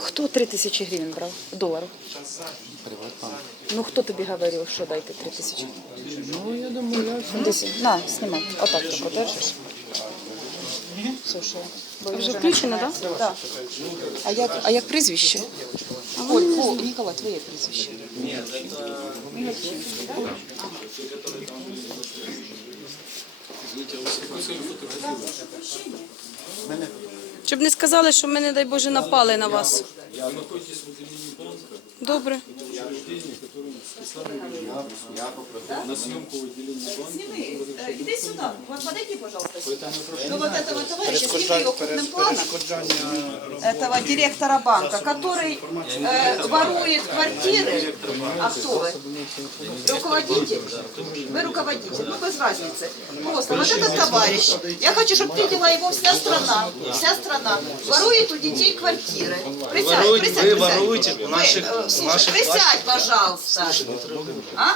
Хто 3 тисячі гривень брав? Доларів? Приватбанк. Ну хто тобі говорив, що дайте 3 тисячі? Ну, я думаю, я Десь, на, знімай. Отак ти подержиш. Слушай. бо Вже включено, так? починається. Так. А як, а як прізвище? Оль, о, Нікола, твоє прізвище. Щоб не сказали, що ми, не дай Боже, напали на вас. Добре. Сними, э, иди сюда, вот подойди, пожалуйста. Ну вот этого товарища, сними его крупным планом, этого директора банка, который э, ворует квартиры. А кто вы? Руководитель? Вы руководитель, ну без разницы. Просто вот этот товарищ, я хочу, чтобы видела его вся страна, вся страна, ворует у детей квартиры. Присядь, воруете- присядь, вы присядь. воруете у Вы, наших- э, слушай, наших присядь, пожалуйста. А?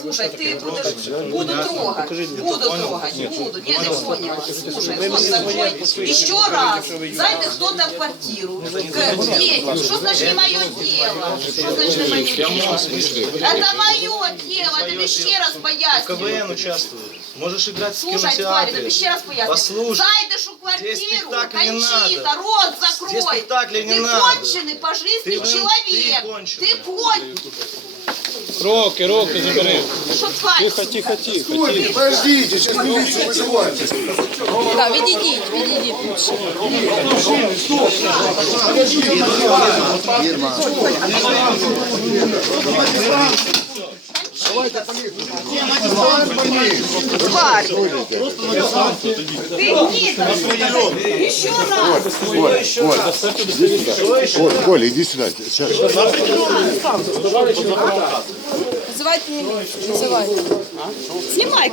Слушай, ты будешь, буду трогать, буду трогать, буду, не, не поняла. Слушай, вот такой, еще раз, зайди кто-то в квартиру, к дети, что значит не мое дело? Что значит не мое дело? Это мое дело, тебе еще раз поясню. КВН участвует. Можешь играть в Слушай, тварь, кинотеатре. тебе еще раз поясню. Послушай, Зайдешь в квартиру, надо. рот закрой. Здесь спектакля не ты надо. конченый по жизни Ты, человек. ты конченый. Ты конь. Руки, руки забери. Что тварь? Тихо, тихо, тихо. Ой, подождите, сейчас милицию вызывайте. Так, відійдіть, відійдіть лучше. Тварь. Ты Еще раз. Коль, Коль, иди сюда. Сейчас. Називайте міліцію, називайте. Снимай